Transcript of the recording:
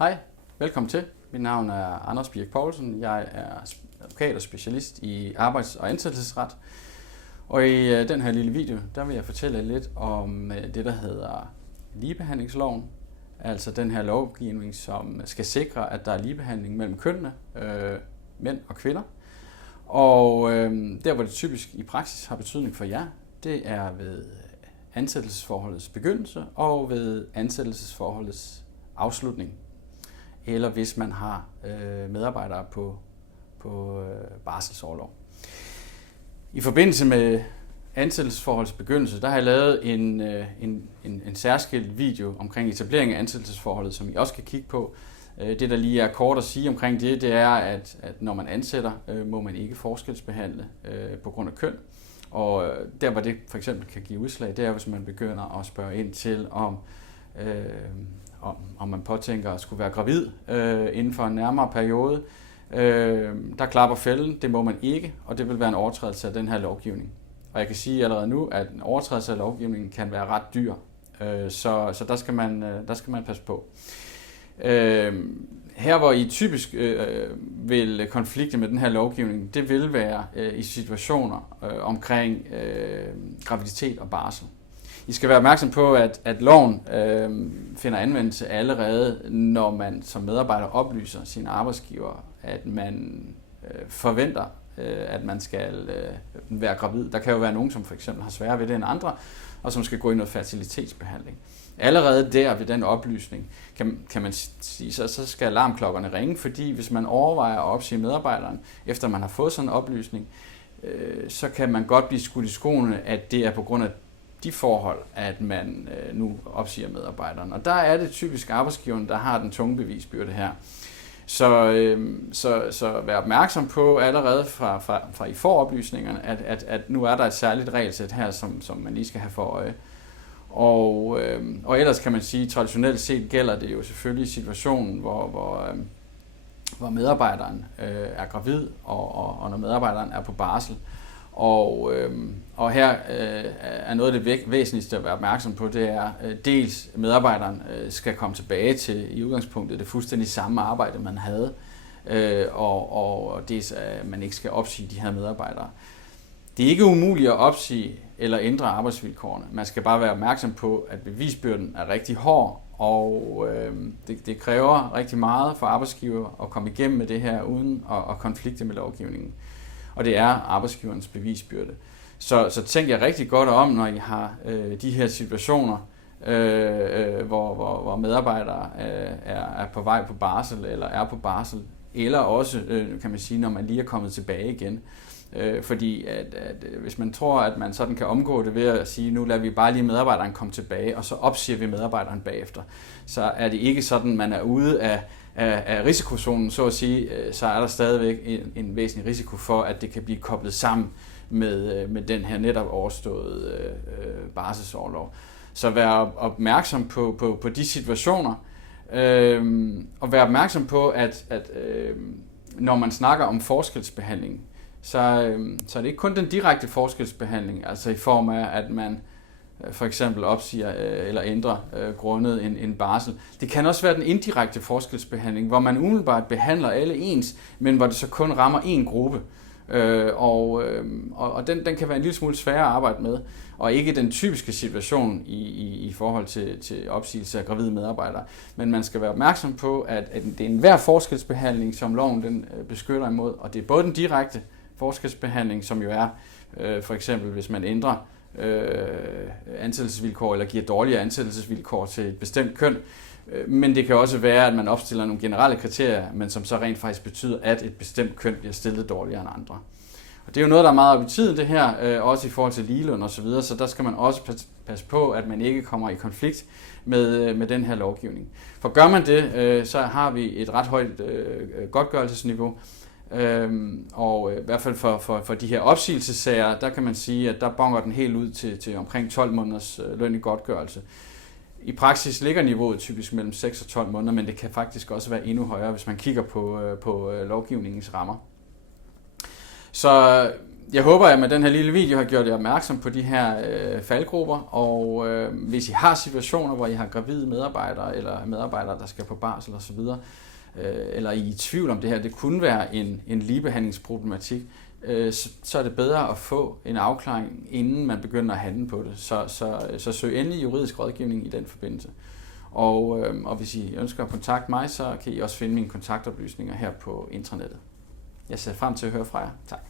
Hej, velkommen til. Mit navn er Anders Birk Poulsen. Jeg er advokat og specialist i arbejds- og ansættelsesret. Og i den her lille video, der vil jeg fortælle lidt om det, der hedder ligebehandlingsloven. Altså den her lovgivning, som skal sikre, at der er ligebehandling mellem kønnene, mænd og kvinder. Og der, hvor det typisk i praksis har betydning for jer, det er ved ansættelsesforholdets begyndelse og ved ansættelsesforholdets afslutning. Eller hvis man har medarbejdere på barselsorlov. I forbindelse med ansættelsesforholdets begyndelse, der har jeg lavet en særskilt video omkring etablering af ansættelsesforholdet, som I også kan kigge på. Det, der lige er kort at sige omkring det er, at når man ansætter, må man ikke forskelsbehandle på grund af køn. Og der, hvor det for eksempel kan give udslag, det er, hvis man begynder at spørge ind til, om man påtænker at skulle være gravid inden for en nærmere periode. Der klapper fælden, det må man ikke, og det vil være en overtrædelse af den her lovgivning. Og jeg kan sige allerede nu, at en overtrædelse af lovgivningen kan være ret dyr, så der skal man passe på. Her, hvor I typisk vil konflikte med den her lovgivning, det vil være i situationer omkring graviditet og barsel. I skal være opmærksom på, at loven finder anvendelse allerede, når man som medarbejder oplyser sine arbejdsgiver, at man forventer, at man skal være gravid. Der kan jo være nogen, som for eksempel har sværere ved det end andre, og som skal gå i noget fertilitetsbehandling. Allerede der ved den oplysning, kan man sige, så skal alarmklokkerne ringe, fordi hvis man overvejer at opsige medarbejderen, efter man har fået sådan en oplysning, så kan man godt blive skudt i skoene, at det er på grund af de forhold, at man nu opsiger medarbejderen. Og der er det typisk arbejdsgiveren, der har den tunge bevisbyrde her. Så vær opmærksom på allerede fra I får oplysningerne, at nu er der et særligt regelsæt her, som man lige skal have for øje. Og ellers kan man sige, traditionelt set gælder det jo selvfølgelig i situationen, hvor medarbejderen er gravid, og når medarbejderen er på barsel. Og her er noget af det væsentligste at være opmærksom på, det er dels medarbejderen skal komme tilbage til i udgangspunktet det fuldstændig samme arbejde, man havde, og dels at man ikke skal opsige de her medarbejdere. Det er ikke umuligt at opsige eller ændre arbejdsvilkårene. Man skal bare være opmærksom på, at bevisbyrden er rigtig hård, og det kræver rigtig meget for arbejdsgiver at komme igennem med det her uden at konflikte med lovgivningen. Og det er arbejdsgiverens bevisbyrde. Så tænk jer rigtig godt om, når I har de her situationer, hvor medarbejdere er på vej på barsel, eller er på barsel, eller også, kan man sige, når man lige er kommet tilbage igen. Fordi at hvis man tror, at man sådan kan omgå det ved at sige, nu lader vi bare lige medarbejderen komme tilbage, og så opsiger vi medarbejderen bagefter, så er det ikke sådan, man er ude af risikozonen, så at sige, så er der stadigvæk en væsentlig risiko for, at det kan blive koblet sammen med den her netop overståede barselsorlov. Så vær opmærksom på de situationer, og vær opmærksom på, at når man snakker om forskelsbehandling, så er det ikke kun den direkte forskelsbehandling, altså i form af, at man for eksempel opsiger eller ændrer grundet en barsel. Det kan også være den indirekte forskelsbehandling, hvor man umiddelbart behandler alle ens, men hvor det så kun rammer én gruppe. Og den kan være en lille smule sværere at arbejde med, og ikke den typiske situation i forhold til opsigelse af gravide medarbejdere. Men man skal være opmærksom på, at det er enhver forskelsbehandling, som loven den beskytter imod, og det er både den direkte forskelsbehandling, som jo er for eksempel, hvis man ændrer ansættelsesvilkår eller giver dårligere ansættelsesvilkår til et bestemt køn. Men det kan også være, at man opstiller nogle generelle kriterier, men som så rent faktisk betyder, at et bestemt køn bliver stillet dårligere end andre. Og det er jo noget, der er meget op i tiden, det her, også i forhold til ligeløn og så videre, så der skal man også passe på, at man ikke kommer i konflikt med den her lovgivning. For gør man det, så har vi et ret højt godtgørelsesniveau, og i hvert fald for de her opsigelsessager, der kan man sige, at der bonger den helt ud til omkring 12 måneders løn i godtgørelse. I praksis ligger niveauet typisk mellem 6 og 12 måneder, men det kan faktisk også være endnu højere, hvis man kigger på lovgivningens rammer. Så Jeg håber, at med den her lille video har gjort jer opmærksom på de her faldgrupper, og hvis I har situationer, hvor I har gravide medarbejdere, eller medarbejdere, der skal på barsel osv., eller I er i tvivl om det her, det kunne være en ligebehandlingsproblematik, så er det bedre at få en afklaring, inden man begynder at handle på det. Så søg endelig juridisk rådgivning i den forbindelse. Og hvis I ønsker at kontakte mig, så kan I også finde mine kontaktoplysninger her på intranettet. Jeg ser frem til at høre fra jer. Tak.